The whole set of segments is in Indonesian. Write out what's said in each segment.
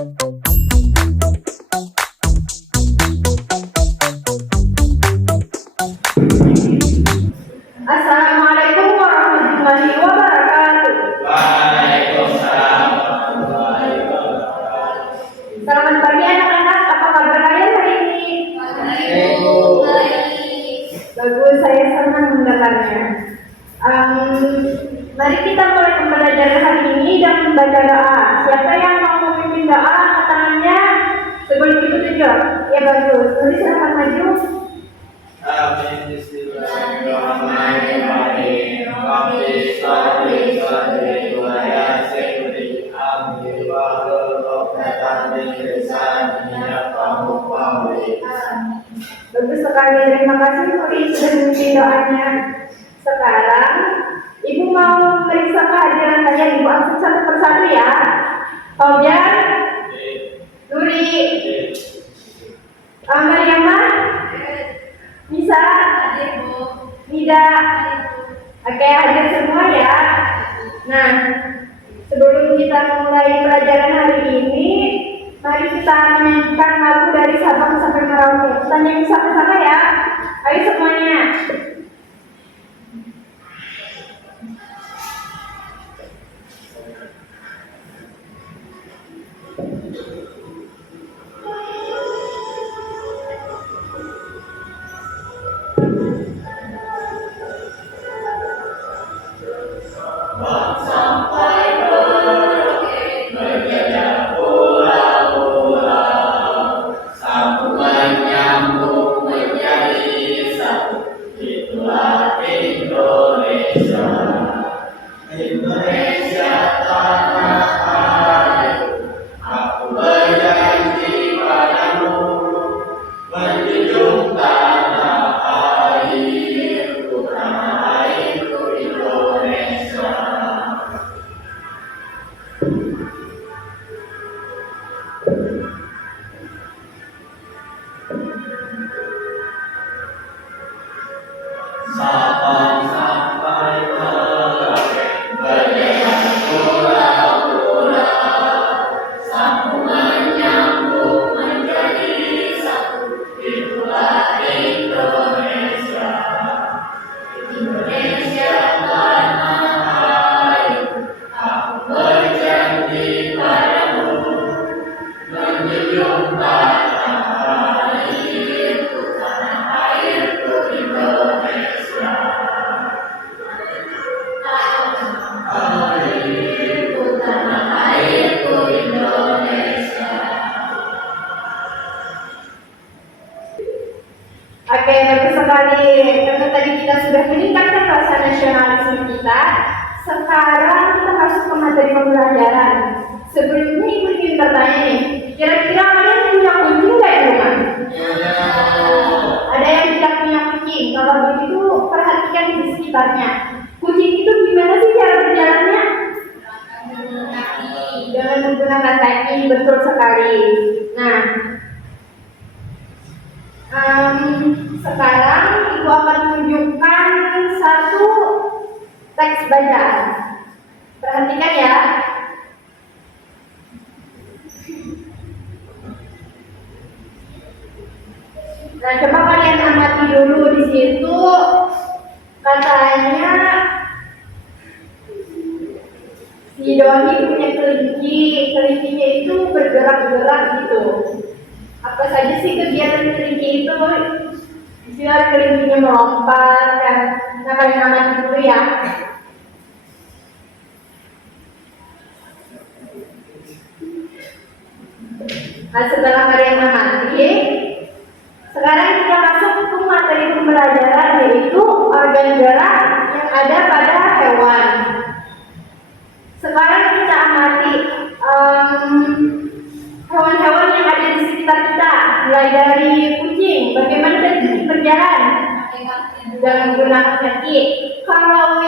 Assalamualaikum warahmatullahi wabarakatuh. Waalaikumsalam warahmatullahi wabarakatuh. Selamat pagi anak-anak, apa kabar kalian hari ini? Bagus, saya senang mendengarnya. Mari kita mulai pembelajaran hari ini dan membaca doa. Siapa yang mau memimpin doa angkat tangannya sebelum itu tunjuk. Ya bagus, nanti silakan maju. Amin. Bismillahirrahmanirrahim. Rabbi sholli sadri wa yassir li amri wahlul 'uqdatam min lisani yafqahu qawli. Bagus sekali, terima kasih Nuri sudah memimpin doanya. Sekarang Ibu mau meriksa kehadiran kalian. Ibu absen satu persatu ya. Fauzan, Nuri, Mariamah, Nisa, Nida. Oke, hadir semua ya. Nah, sebelum kita mulai pelajaran hari ini, mari kita menyanyikan lagu dari Sabang sampai Merauke. Kita nyanyi sama-sama ya. Ayo semuanya. Sabang sampai Merauke, berjalan pulau-pulau, sambungan nyambung menjadi satu. Itulah Indonesia. Indonesia tanah air, aku berjanji padamu, menjunjung tanah airku Indonesia. Tanah airku Indonesia. Oke, bagus sekali. Karena tadi kita sudah meningkatkan rasa nasionalisme kita, sekarang kita masuk ke materi pembelajaran. Sebelumnya Ibu ingin bertanya nih, kira-kira kalian punya kucing nggak di rumah? Ada yang tidak punya kucing? Kalau begitu perhatikan di sekitarnya. Kucing itu gimana sih cara berjalannya? Dengan menggunakan kaki, betul sekali. Nah, sekarang Ibu akan tunjukkan satu teks bacaan. Perhatikan ya. Nah, coba kalian amati dulu di situ. Katanya si Doni punya kelinci. Kelincinya itu bergerak-gerak gitu. Apa saja sih kegiatan kelinci itu? Istilah kelincinya melompat kan. Nah, kalian amati dulu ya. Nah, setelah kalian amati, sekarang kita masuk ke materi pembelajaran, yaitu organ gerak yang ada pada hewan. Sekarang kita amati hewan-hewan yang ada di sekitar kita, mulai dari kucing. Bagaimana dia berjalan? Dengan menggunakan kaki. Kalau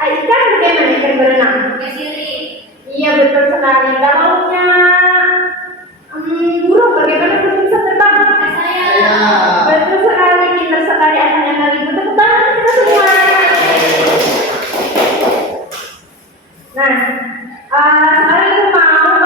ikan bagaimana ikan berenang? Iya, betul sekali. Kalau burung bagaimana burung bisa terbang? Betul sekali, pintar sekali anak-anak Ibu. Tepuk tangan kita semua. Nah, sekarang Ibu mau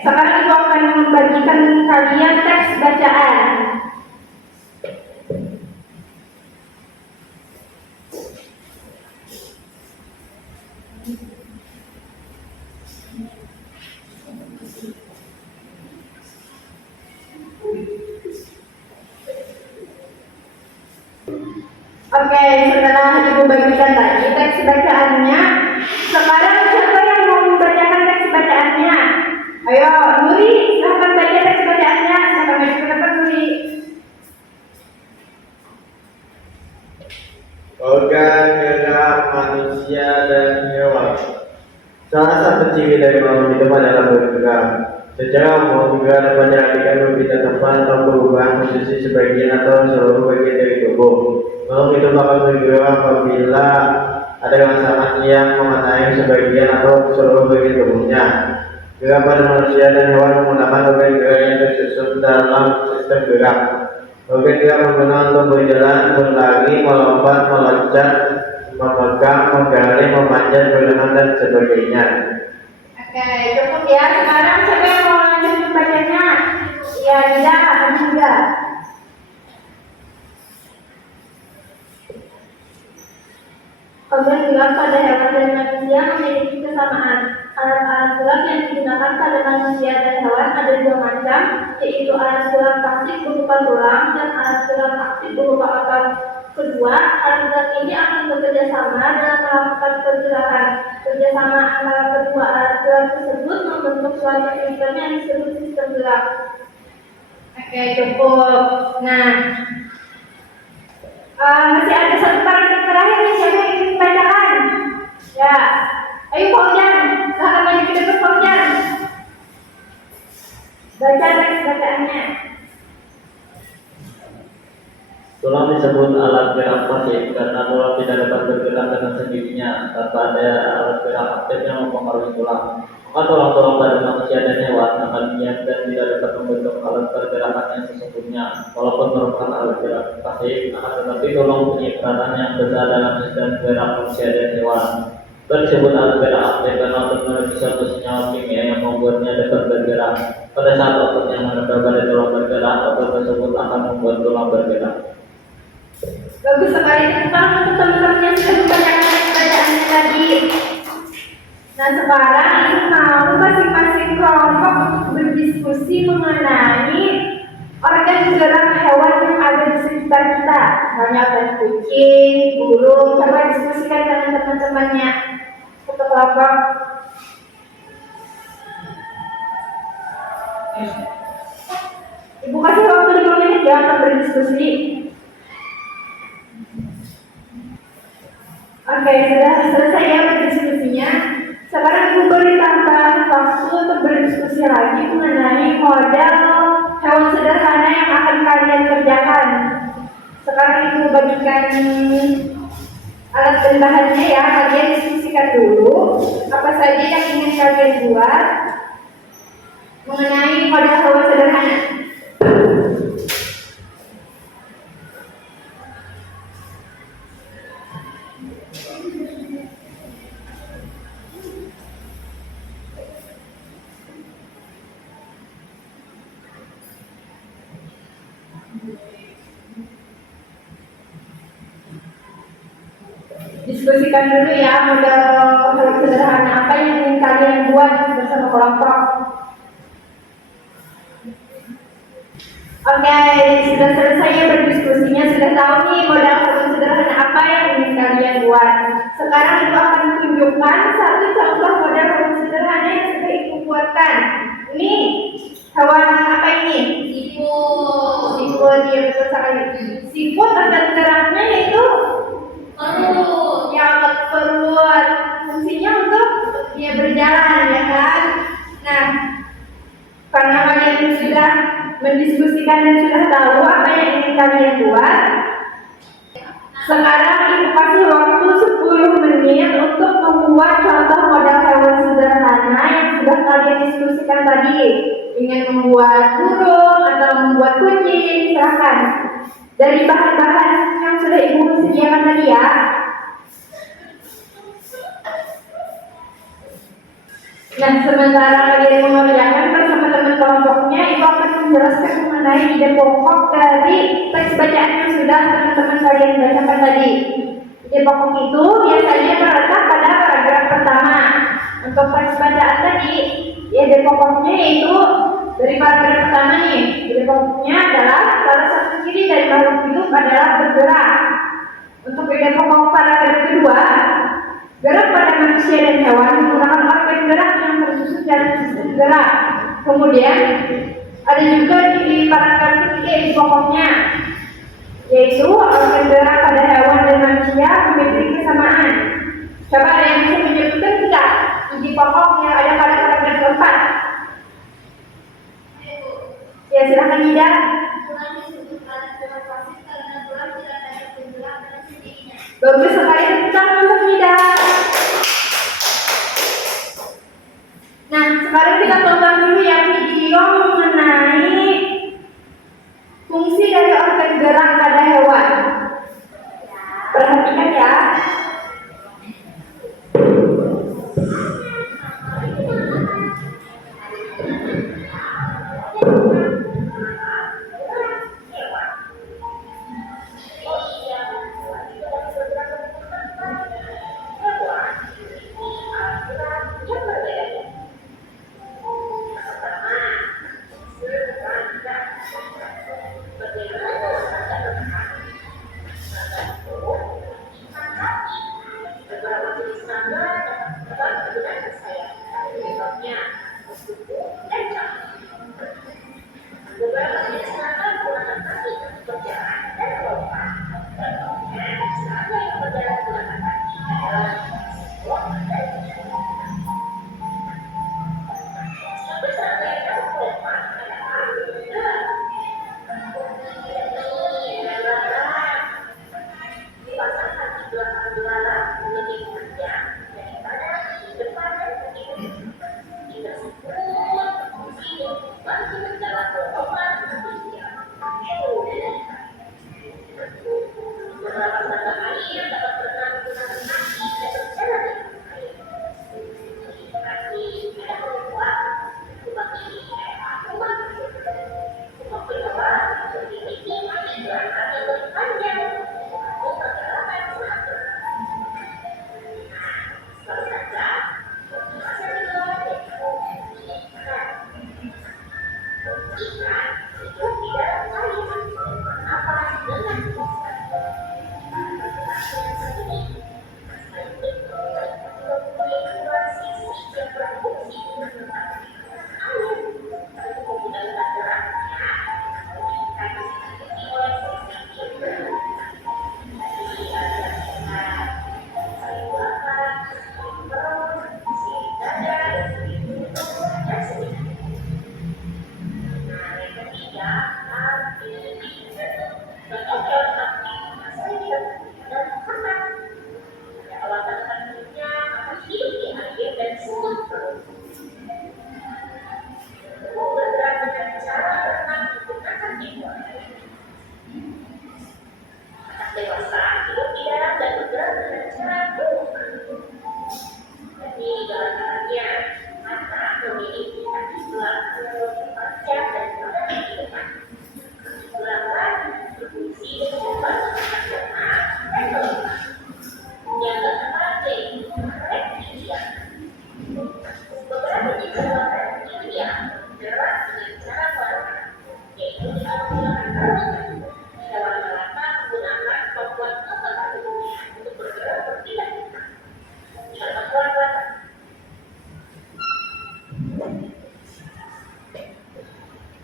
sekarang Ibu akan membagikan kalian teks bacaan. Oke, setelah Ibu bagikan tadi teks bacaannya, sekarang siapa yang mau membacakan teks bacaannya? Ayo, Nuri, silahkan baca teks bacaannya. Siapa yang ke depan, Nuri? Organ gerak manusia dan hewan. Salah satu ciri dari makhluk hidup adalah bergerak. Secara umum, gerak dapat diartikan berbeda tempat atau perubahan posisi sebagian atau seluruh bagian dari tubuh. Makhluk hidup akan bergerak apabila ada rangsangan yang mengenai sebagian atau seluruh bagian tubuhnya. Gerak pada manusia dan hewan menggunakan organ gerak yang tersusun dalam sistem gerak. Organ gerak menggunakan untuk berjalan, berlari, melompat, meloncat, memegang, menggali, memanjat, berenang, dan sebagainya. Oke, cukup ya. Sekarang siapa yang mau lanjut membacanya? Ya, tidak, juga. Organ gerak pada hewan dan manusia memiliki kesamaan. Alat-alat gerak yang digunakan pada manusia dan hewan ada dua macam, yaitu alat gerak pasif berupa tulang dan alat gerak aktif berupa otot. Kedua, alat gerak ini akan bekerja sama dalam melakukan pergerakan. Kerjasama antara kedua alat gerak tersebut membentuk suatu sistem yang disebut sistem gerak. Oke, cukup. Nah, masih ada satu paragraf terakhir nih, siapa yang ingin bacakan? Ya, ayo Fauzan, silahkan maju ke depan Fauzan. Baca teks bacaannya. Tulang disebut alat gerak pasif karena tulang tidak dapat bergerak dengan sendirinya tanpa ada alat gerak aktif yang mempengaruhi tulang. Maka tulang-tulang pada manusia dan hewan akan diam dan tidak dapat membentuk alat pergerakan yang sesungguhnya. Walaupun merupakan alat gerak pasif, akan tetapi tulang punya peranan yang besar dalam sistem gerak manusia dan hewan. Tersebut alat gerak aktif karena otot memiliki suatu senyawa kimia yang membuatnya dapat bergerak. Pada saat otot yang menempel pada tulang bergerak, otot tersebut akan membuat tulang bergerak. Bagus sekali, tentang untuk teman-teman yang sudah membacakan teks bacaannya tadi. Nah, sekarang Ibu mau masing-masing kelompok berdiskusi mengenai organ gerak hewan yang ada di sekitar kita. Misalnya organ kucing, burung, coba diskusikan dengan teman-temannya. Satu kelompok. Ibu kasih waktu 5 menit ya untuk berdiskusi. Oke, sudah selesai ya berdiskusinya. Sekarang Ibu beri tambah waktu untuk berdiskusi lagi mengenai model hewan sederhana yang akan kalian kerjakan. Sekarang Ibu bagikan alat dan bahannya ya. Kalian diskusikan dulu apa saja yang ingin kalian buat mengenai model hewan sederhana. Diskusikan dulu ya model hewan sederhana apa yang ingin kalian buat bersama kelompok. Oke, sudah selesai ya berdiskusinya, sudah tahu nih model hewan sederhana apa yang ingin kalian buat. Sekarang Ibu akan tunjukkan satu contoh model hewan sederhana yang sudah Ibu buatkan. Ini hewan apa ini? Siput. Siput, ya betul sekali. Siput organ geraknya yaitu Perut. ya otot perut. Fungsinya untuk dia berjalan ya kan. Nah, karena kalian sudah mendiskusikan dan sudah tahu apa yang ingin kalian buat, sekarang Ibu kasih waktu 10 menit untuk membuat contoh model hewan sederhana yang sudah kalian diskusikan tadi. Ingin membuat burung atau membuat kucing, silahkan. Dari bahan-bahan yang sudah Ibu sediakan tadi ya. Nah, sementara kalian mengerjakan bersama kelompoknya itu akan menjelaskan mengenai ide pokok dari teks bacaan yang sudah teman-teman kalian bacakan tadi. Ide pokok itu biasanya terletak pada paragraf pertama. Untuk teks bacaan tadi, ide pokoknya itu dari paragraf pertama nih. Ide pokoknya adalah salah satu ciri dari makhluk hidup adalah bergerak. Untuk ide pokok paragraf kedua, gerak pada manusia dan hewan menggunakan organ gerak yang tersusun dari sistem gerak. Kemudian ada juga di paragraf ketiga ide pokoknya, yaitu organ gerak pada hewan dan manusia memiliki kesamaan. Coba ada yang bisa menyebutkan tidak ide pokok yang ada pada paragraf keempat? Ya, silakan Ida. Tulang disebut alat beroperasi karena tulang tidak dapat bergerak dengan sendirinya. Bagus sekali, kita untuk Ida. Nah, sekarang kita tonton dulu ya video mengenai fungsi dari organ gerak pada hewan. Perhatikan ya.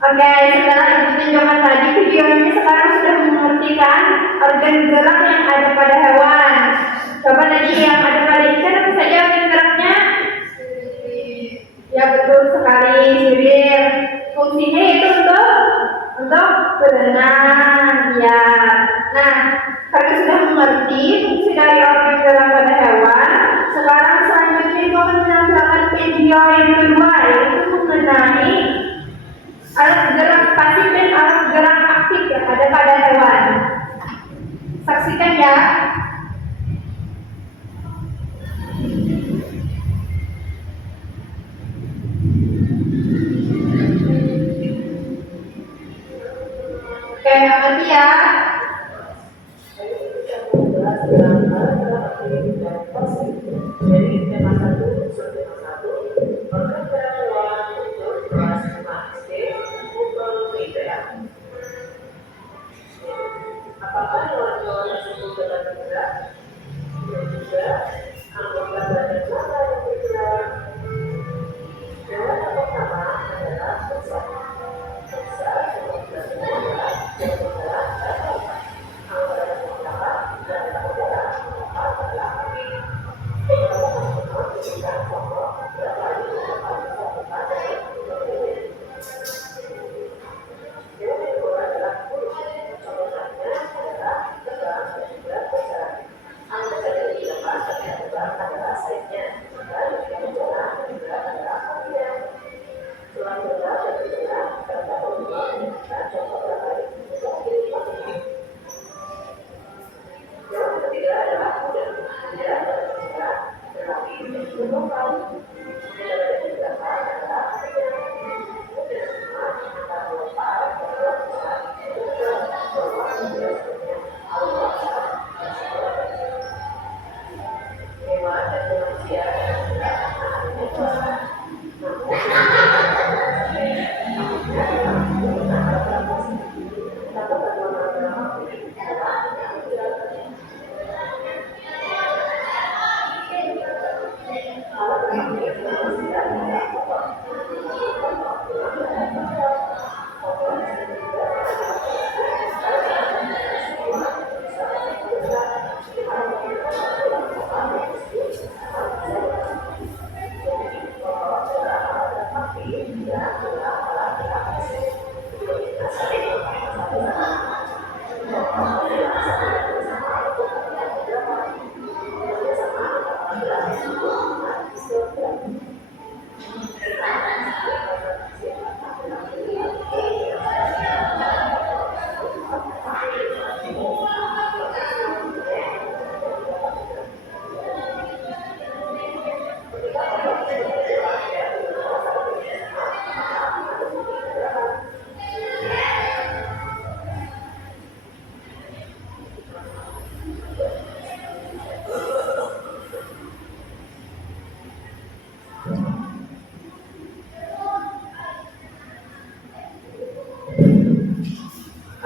Oke, setelah ibu tunjukkan tadi videonya, sekarang sudah mengerti kan organ gerak yang ada pada hewan. Coba tadi yang ada pada ikan apa saja organ geraknya? Ya betul sekali, sirip. Fungsinya itu untuk berenang, ya. Nah, karena sudah mengerti fungsi dari organ gerak pada hewan, sekarang selanjutnya ibu akan menampilkan video yang kedua, yaitu mengenai alat gerak pasif dan alat gerak aktif yang ada pada hewan. Saksikan ya.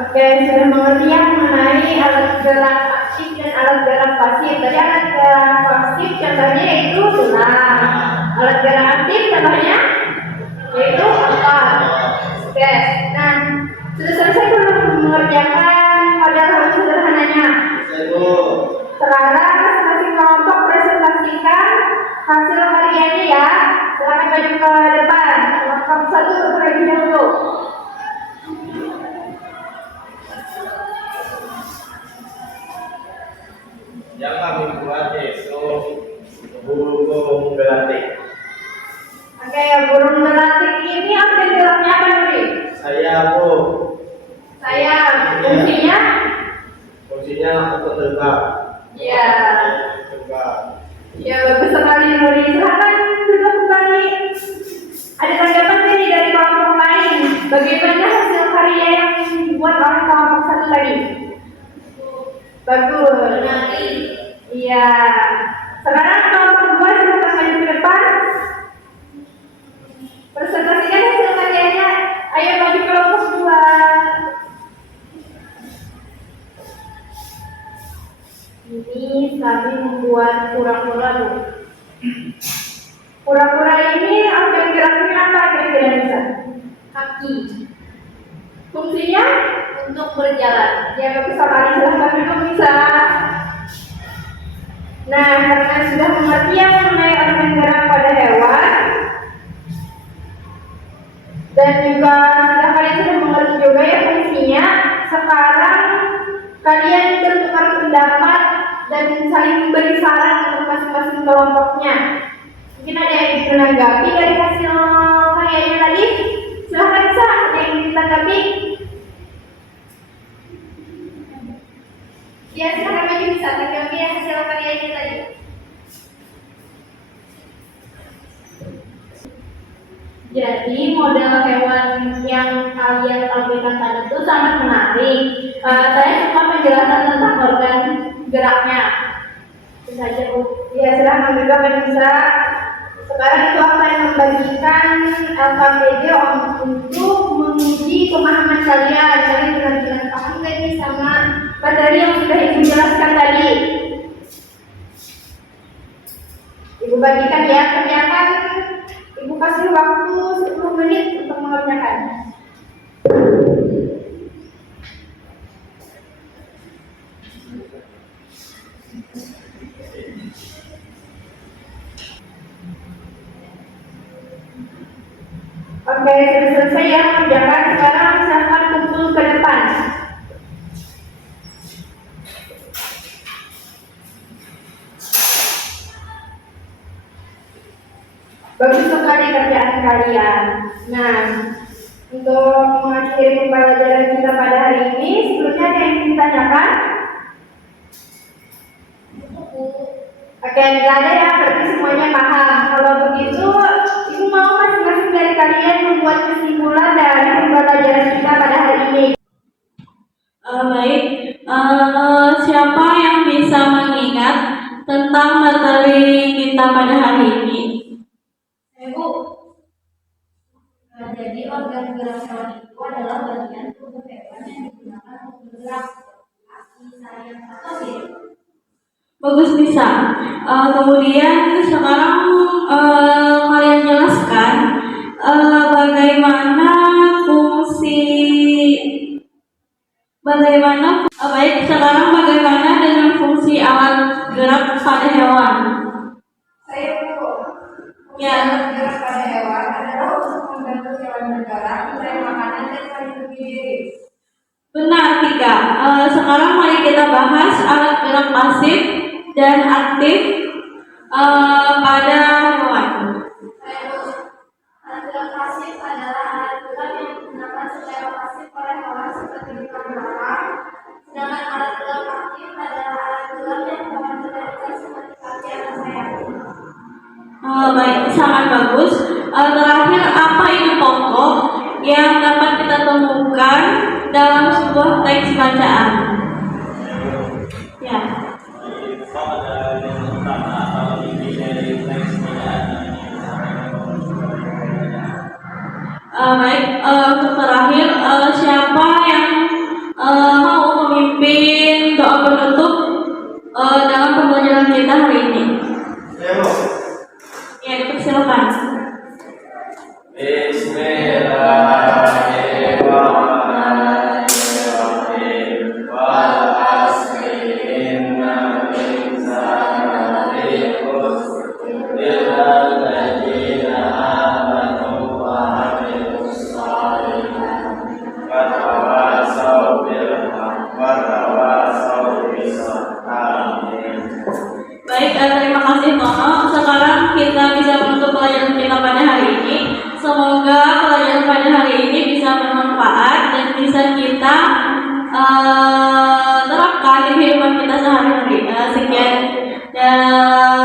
Oke, sudah mengerti ya mengenai alat gerak aktif dan alat gerak pasif. Tadi alat gerak pasif contohnya yaitu tulang. Alat gerak aktif contohnya yaitu apa? Oke, nah sudah selesai belum mengerjakan model sederhananya? Sekarang masing-masing kelompok presentasikan hasil karyanya ya. Silakan maju ke depan. Kelompok satu terlebih dahulu. Yang kami buat itu burung gelatik. Oke, burung gelatik ini organ geraknya apa nih? Saya Bu. Saya fungsinya? Fungsinya untuk terbang. Ya. Terbang. Ya, bagus sekali Nuri. Silakan duduk kembali. Ada tanggapan nih dari kelompok lain. Bagaimana hasil karya yang dibuat oleh kelompok satu tadi? Bagus. Iya. Sekarang kelompok dua silakan maju ke depan. Presentasikan hasil karyanya. Ayo maju kelompok dua. Ini kami membuat kura-kura dulu. Kura-kura ini organ geraknya apa kira-kira bisa? Kaki Fungsinya? untuk berjalan. Ya bagus sekali, silahkan duduk bisa. Nah, karena sudah mengerti yang mengenai organ gerak pada hewan dan juga kalian sudah mengerti juga ya fungsinya. Sekarang kalian bertukar pendapat dan saling memberi saran untuk masing-masing kelompoknya. Mungkin ada yang menanggapi dari hasil karyanya tadi. Silahkan bisa, ada yang ditanggapi. Ya, silakan maju bisa tanggapi hasil karyanya tadi. Jadi model hewan yang kalian tampilkan tadi itu sangat menarik. Saya cuma penjelasan tentang organ geraknya. Itu saja Bu. Ya silahkan juga bisa. Sekarang itu akan membagikan LKPD untuk menguji pemahaman kalian. Kalian benar-benar paham gak nih sama materi yang sudah Ibu jelaskan tadi? Ibu bagikan ya, kerjakan. Ibu kasih waktu 10 menit untuk mengerjakan. Oke, sudah selesai ya mengerjakan. Sekarang silakan kumpul ke depan. Bagus sekali kerjaan kalian. Nah, untuk mengakhiri pembelajaran kita pada hari ini, sebelumnya ada yang ingin ditanyakan? Oke, tidak ada ya, berarti semuanya paham. Kalau begitu, Ibu mau masing-masing dari kalian membuat kesimpulan dari pembelajaran kita pada hari ini. Baik, siapa yang bisa mengingat tentang materi kita pada hari ini? Bu, jadi organ gerak hewan itu adalah bagian tubuh hewan yang digunakan untuk bergerak, kaki, sayap, atau diri. Bagus bisa. Kemudian sekarang kalian jelaskan baik sekarang bagaimana dengan fungsi alat gerak pada hewan? Saya Bu, Ya. gerak pada hewan adalah untuk membantu hewan bergerak, mencari makanan dan melindungi diri. Benar, Tika. Sekarang mari kita bahas alat gerak pasif dan aktif pada hewan. Alat gerak pasif adalah alat gerak yang digunakan secara pasif oleh hewan seperti di belakang. Sedangkan alat gerak aktif adalah alat gerak yang dapat dikendalikan seperti kaki atau sayap. Baik, sangat bagus. Terakhir, apa ide pokok yang dapat kita temukan dalam sebuah teks bacaan? Ya. Pada yang utama atau inti dari teks bacaan Baik, untuk terakhir, siapa yang mau memimpin doa penutup dalam pembelajaran kita hari ini? Ya, Bu. Ya, dipersilakan. Bismillahirrahmanirrahim. Wal asri innal insana lafi khusr illal ladzina amanu wa 'amilus shalihat wa tawasaw bil haqqi wa tawasaw bis sabr. Amin. Baik, terima kasih Tono. Sekarang kita bisa menutup pelajaran kita pada hari ini. Semoga pelajaran pada hari ini bisa bermanfaat dan bisa kita terapkan di kehidupan kita sehari-hari. Sekian dan